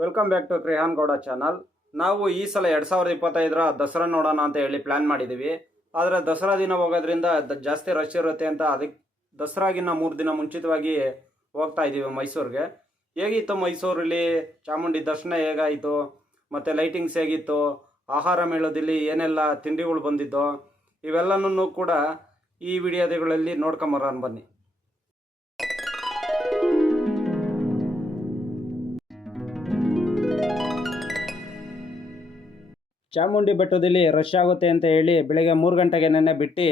Welcome back to Kriyan Gowda channel ನಾವು ಈ ಸಲ ಎರಡು ಸಾವಿರದ ಇಪ್ಪತ್ತೈದರ ದಸರಾ ನೋಡೋಣ ಅಂತ ಹೇಳಿ ಪ್ಲ್ಯಾನ್ ಮಾಡಿದ್ದೀವಿ ಆದರೆ ದಸರಾ ದಿನ ಹೋಗೋದ್ರಿಂದ ಜಾಸ್ತಿ ರಶ್ ಇರುತ್ತೆ ಅಂತ ಅದಕ್ಕೆ ದಸರಾಗಿನ್ನ ಮೂರು ದಿನ ಮುಂಚಿತವಾಗಿ ಹೋಗ್ತಾ ಇದ್ದೀವಿ ಮೈಸೂರಿಗೆ. ಹೇಗಿತ್ತು ಮೈಸೂರಲ್ಲಿ? ಚಾಮುಂಡಿ ದರ್ಶನ ಹೇಗಾಯಿತು? ಮತ್ತು ಲೈಟಿಂಗ್ಸ್ ಹೇಗಿತ್ತು? ಆಹಾರ ಮೇಳದಲ್ಲಿ ಏನೆಲ್ಲ ತಿಂಡಿಗಳು ಬಂದಿದ್ದೋ? ಇವೆಲ್ಲನೂ ಕೂಡ ಈ ವಿಡಿಯೋದಗಳಲ್ಲಿ ನೋಡ್ಕೊಂಬರೋಣ ಬನ್ನಿ. ಚಾಮುಂಡಿ ಬೆಟ್ಟದಲ್ಲಿ ರಶ್ ಆಗುತ್ತೆ ಅಂತ ಹೇಳಿ ಬೆಳಗ್ಗೆ ಮೂರು ಗಂಟೆಗೆ ನೆನ್ನೆ ಬಿಟ್ಟು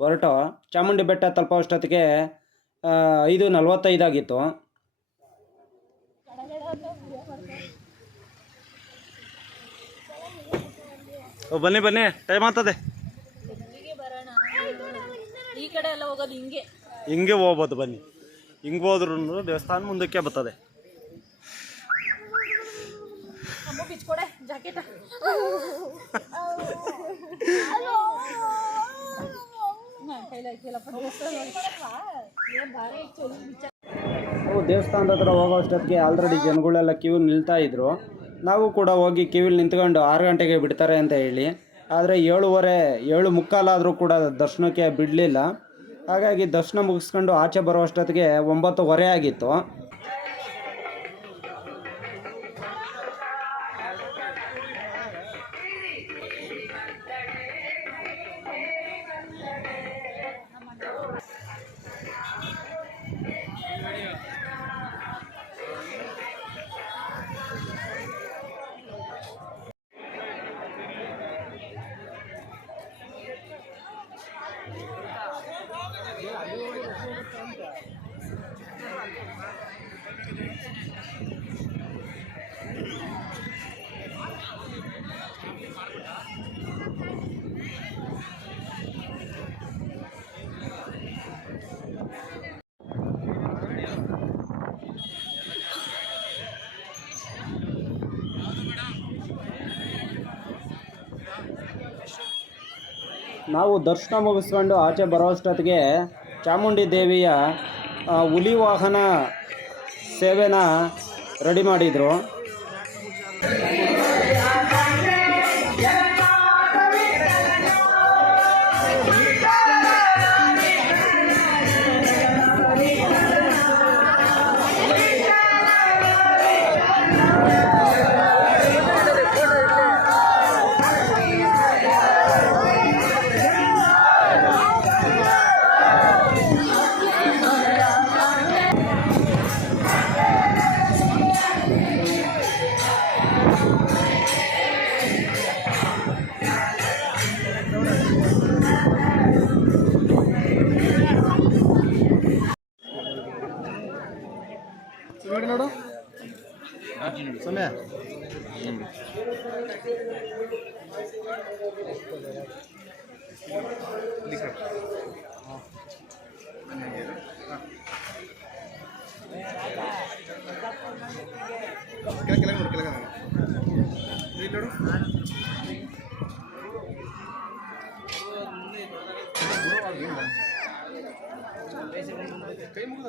ಹೊರಟು. ಚಾಮುಂಡಿ ಬೆಟ್ಟ ತಲುಪೋ ಅಷ್ಟೊತ್ತಿಗೆ ಆ, ಐದು ನಲ್ವತ್ತೈದಾಗಿತ್ತು ಬನ್ನಿ ಬನ್ನಿ ಟೈಮ್ ಆಗ್ತದೆ. ಹಿಂಗೆ ಹೋಗ್ಬೋದು ಬನ್ನಿ. ಹಿಂಗೆ ಹೋದ್ರೂ ದೇವಸ್ಥಾನ ಮುಂದಕ್ಕೆ ಬರ್ತದೆ. ಬಿಚ್ಕೊಡೆ ಜಾಕೆಟ್ ದೇವಸ್ಥಾನದ ಹತ್ರ ಹೋಗೋ ಅಷ್ಟೊತ್ತಿಗೆ ಆಲ್ರೆಡಿ ಜನಗಳೆಲ್ಲ ಕ್ಯೂ ನಿಲ್ತಾ ಇದ್ರು. ನಾವು ಕೂಡ ಹೋಗಿ ಕ್ಯೂವಿಲ್ ನಿಂತ್ಕೊಂಡು ಆರು ಗಂಟೆಗೆ ಬಿಡ್ತಾರೆ ಅಂತ ಹೇಳಿ. ಆದರೆ ಏಳುವರೆ ಏಳು ಮುಕ್ಕಾಲಾದರೂ ಕೂಡ ದರ್ಶನಕ್ಕೆ ಬಿಡಲಿಲ್ಲ. ಹಾಗಾಗಿ ದರ್ಶನ ಮುಗಿಸ್ಕೊಂಡು ಆಚೆ ಬರೋ ಅಷ್ಟೊತ್ತಿಗೆ ಒಂಬತ್ತುವರೆ ಆಗಿತ್ತು. ನಾವು ದರ್ಶನ ಮುಗಿಸ್ಕೊಂಡು ಆಚೆ ಬರೋಷ್ಟೊತ್ತಿಗೆ ಚಾಮುಂಡಿ ದೇವಿಯ ಹುಲಿ ವಾಹನ ಸೇವೆನ ರೆಡಿ ಮಾಡಿದರು. ಸಮಯ ಕೆಳಗೆ ನೋಡು ಕೆಳಗೆ ಇಲ್ಲಿ ನೋಡು ಕೈ ಮುಗಿದ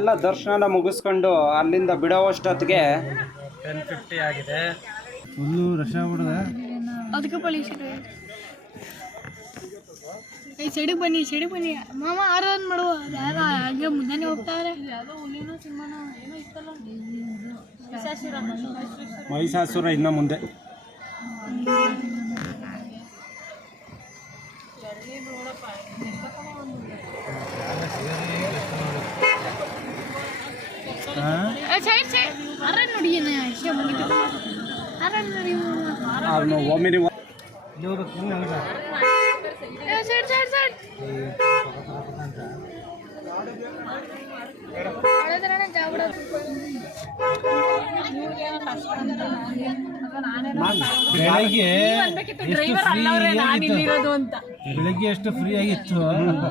ಎಲ್ಲ ದರ್ಶನ ಮುಗಿಸ್ಕೊಂಡು ಅಲ್ಲಿಂದ ಬಿಡೋವಷ್ಟೊತ್ತಿಗೆ ಟೆನ್ ಫಿಫ್ಟಿ ಆಗಿದೆ. ಫುಲ್ಲು ರಶ್ ಆಗ್ಬಿಡದ ಅದಕ್ಕೆ ಪೊಲೀಸ್ ಈ ಸೈಡಿಗೆ ಬನ್ನಿ ಸೈಡಿಗೆ ಬನ್ನಿ ಮಾಮ ಆರಾಧನೆ ಮಾಡುವ ಯಾರ ಹಂಗೆ ಮುಂದೆ ಹೋಗ್ತಾರೆ. ಯಾವುದೋ ಹುಲಿನೋ ಸಿಂಹನೋ ಏನೋ ಇತ್ತಲ್ಲ ವಿಶಾಸಿರ ಮಹಿಷಾಸುರ ಇನ್ನ ಮುಂದೆ ಏ ಬೆಳಗ್ಗೆ ಎಷ್ಟು ಫ್ರೀ ಆಗಿತ್ತು. ಬೆಳಗ್ಗೆ ಎಷ್ಟು ಫ್ರೀ ಆಗಿತ್ತು? ಏ ಅರನ್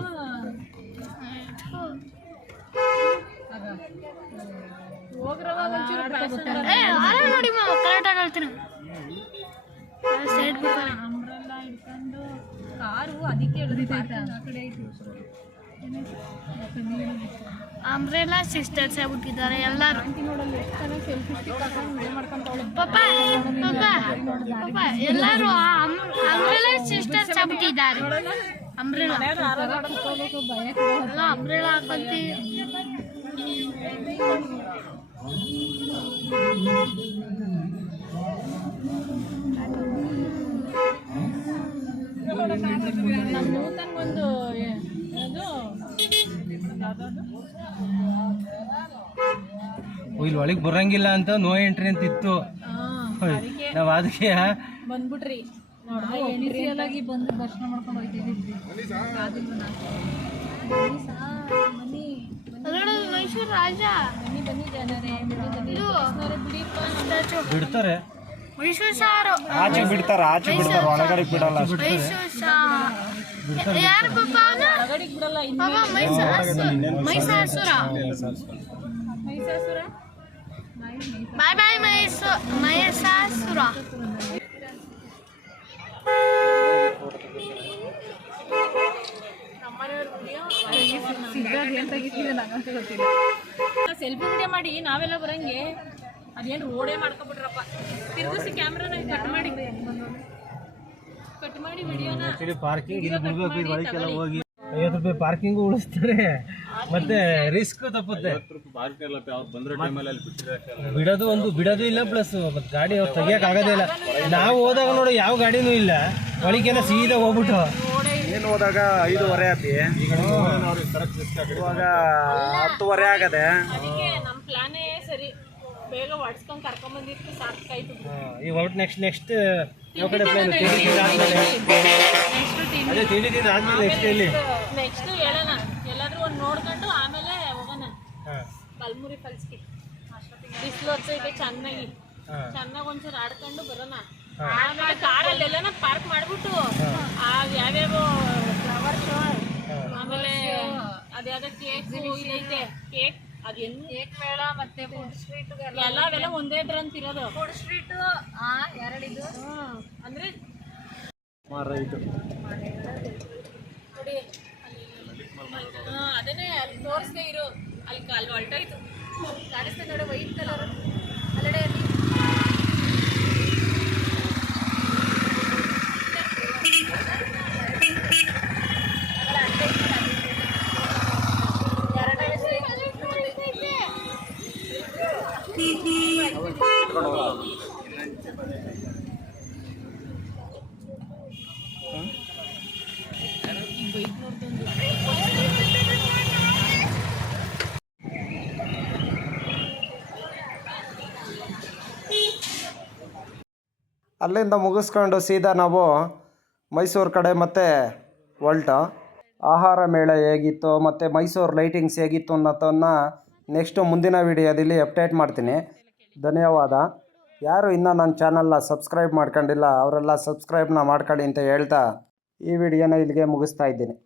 ನೋಡಿ ಕರೆಕ್ಟಾಗಿ ಹೇಳ್ತೀನಿ ಸೈಡ್ ಕಾರು ಅದಕ್ಕೆ ಸಿಸ್ಟರ್ಸ್ ಆಗ್ಬಿಟ್ಟಿದ್ದಾರೆ ಎಲ್ಲರೂ ಎಲ್ಲರೂ ಅಂಬ್ರೆಲಾ ಸಿಸ್ಟರ್ಸ್ ಆಗ್ಬಿಟ್ಟಿದ್ದಾರೆ. ಅಂಬ್ರೆಲಾ ಎಲ್ಲ ಅಂಬ್ರೆಲಾ ಹಾಕೊಂತಿ ನಮ್ಮ ನೂತನ್ಗೊಂದು ಅದು ಇಲ್ಲಿ ಒಳಗೆ ಬರಂಗಿಲ್ಲ ಅಂತ ನೋ ಎಂಟ್ರಿ ಅಂತ ಇತ್ತು ನಾವು ಅದಕ್ಕೆ ಬಂದ್ಬಿಟ್ರಿ. ಆಗಿ ಬಂದು ದರ್ಶನ ಮಾಡ್ಕೊಂಡು ಹೋಗ್ತಿದ್ವಿ ಮೈಸೂರು ರಾಜ. ಬಿಡ್ತಾರೆ. ಮೈಸೂರು ಸಾರು. ಆಚೆ ಬಿಡ್ತಾರೆ ಆಚೆ ಬಿಡ್ತಾರೆ ಒಳಗಡೆ ಬಿಡಲ್ಲ ಅಷ್ಟೇ. ಮೈಸೂರು ಸಾರು. ಯಾರು ಪಾಪ ಅವನು? ಹೊರಗಡೆಗೆ ಬಿಡಲ್ಲ ಇನ್ನು ಪಾಪ ಮೈಸೂರು ಮೈಸಾಸುರ ಮೈಸಾಸುರ? ಬಾಯ್ ಬಾಯ್ ಮೈಸೂರು ಮೈಸಾಸುರ. ಸೆಲ್ಫಿ ವಿಡಿಯೋ ಮಾಡಿ ನಾವೆಲ್ಲ ಬರಂಗೆ ಅದೇನು ರೋಡೇ ಮಾಡ್ಕೊಬಿಟ್ರಪ್ಪ. ತಿರ್ಗಿಸಿ ಕ್ಯಾಮ್ರಾನ ಕಟ್ ಮಾಡಿ. ಕಟ್ ಮಾಡಿ ವಿಡಿಯೋನ ಪಾರ್ಕಿಂಗ್ ಇಲ್ಲಿ ಬಿಡಬೇಕು ಒಳಗೆಲ್ಲ ಹೋಗಿ. ಐವತ್ತು ರೂಪಾಯಿ ಪಾರ್ಕಿಂಗು ಉಳಿಸ್ತಾರೆ. ಮತ್ತೆ ರಿಸ್ಕ್ ತಪ್ಪುತ್ತೆ. ಬಿಡೋದು ಒಂದು ಬಿಡೋದು ಇಲ್ಲ ಪ್ಲಸ್ ಮತ್ತೆ ಗಾಡಿ ಅವ್ರು ತೆಗಿಯಕ್ ಆಗೋದೇ ಇಲ್ಲ. ನಾವು ಹೋದಾಗ ನೋಡಿ ಯಾವ ಗಾಡಿನೂ ಇಲ್ಲ. ಒಳಗೆಲ್ಲ ಸೀದಾ ಹೋಗ್ಬಿಟ್ಟು. ನೀನು ಹೋದಾಗ ಐದೂವರೆ ಆತಿ. ಇವಾಗ ಹತ್ತುವರೆ ಆಗದೆ. ಅದಕ್ಕೆ ನಮ್ಮ ಪ್ಲಾನೇ ಸರಿ. ಬೇಗ ಹೊಡ್ಸ್ಕೊಂಡು ಕರ್ಕೊಂಬಂದಿತ್ತು ಸಾಕಾಯ್ತು ಹಾ, ಈಗ ಹೊರಟು ನೆಕ್ಸ್ಟ್ ನೆಕ್ಸ್ಟ್ ಯಾವ ಕಡೆ ಪ್ಲಾನ್ ಅದೇ ಆದ್ಮೇಲೆ ನೆಕ್ಸ್ಟ್ ನೆಕ್ಸ್ಟ್ ಹೇಳೋಣ. ಎಲ್ಲಾದ್ರೂ ಒಂದು ನೋಡ್ಕೊಂಡು ಆಮೇಲೆ ಹೋಗೋಣ. ಹಾ, ಬಲ್ಮುರಿ ಫಲ್ಸ್ಗೆ. ಬಿಸಿಲು ಹೊತ್ತೈತೆ ಚೆನ್ನಾಗಿ. ಚೆನ್ನಾಗಿ ಒಂಚೂರು ಆಡ್ಕೊಂಡು ಬರೋಣ. ಆಮೇಲೆ ಕಾರಲ್ಲಿ ಎಲ್ಲಾನ ಪಾರ್ಕ್ ಮಾಡ್ಬಿಟ್ಟು ಆ ಯಾವ್ಯಾವ ಫ್ಲವರ್ ಶೋ ಆಮೇಲೆ ಅದ್ಯಾವ್ದೋ ಕೇಕ್ ಇದೈತೆ. ಕೇಕ್ ಅದೇನು ಕೇಕ್ ಮೇಳ ಮತ್ತೆ ಫುಡ್ ಸ್ಟ್ರೀಟ್ ಎಲ್ಲ ಅವೆಲ್ಲ ಒಂದೇ ಇದ್ರ ಅಂತಿರೋದು ಫುಡ್ ಸ್ಟ್ರೀಟ್ ಎರಡಿದು. ಅಂದ್ರೆ ನೋಡಿ ಹಾ ಅದನ್ನೇ ಅಲ್ಲಿ ತೋರಿಸ್ದೆ ಇರು. ಅಲ್ಲಿ ಅಲ್ಲಿ ಹೊಲ್ಟೋಯ್ತು ಕಾಣಿಸ್ತಾ ನೋಡಿ ವೈಟ್ ಕಲರ್ ಅಲ್ಲಡೆ ಅಲ್ಲಿ ಅಲ್ಲಿಂದ ಮುಗಿಸ್ಕೊಂಡು ಸೀದಾ ನಾವು ಮೈಸೂರು ಕಡೆ ಮತ್ತೆ ಹೊಲ್ಟ. ಆಹಾರ ಮೇಳ ಹೇಗಿತ್ತು, ಮತ್ತು ಮೈಸೂರು ಲೈಟಿಂಗ್ಸ್ ಹೇಗಿತ್ತು ಅನ್ನೋದನ್ನು ನೆಕ್ಸ್ಟು ಮುಂದಿನ ವಿಡಿಯೋದಲ್ಲಿ ಅಪ್ಡೇಟ್ ಮಾಡ್ತೀನಿ. ಧನ್ಯವಾದ. ಯಾರು ಇನ್ನೂ ನನ್ನ ಚಾನಲ್ನ ಸಬ್ಸ್ಕ್ರೈಬ್ ಮಾಡ್ಕೊಂಡಿಲ್ಲ, ಅವರೆಲ್ಲ ಸಬ್ಸ್ಕ್ರೈಬ್ನ ಮಾಡ್ಕೊಳ್ಳಿ ಅಂತ ಹೇಳ್ತಾ ಈ ವಿಡಿಯೋನ ಇಲ್ಲಿಗೆ ಮುಗಿಸ್ತಾ ಇದ್ದೀನಿ.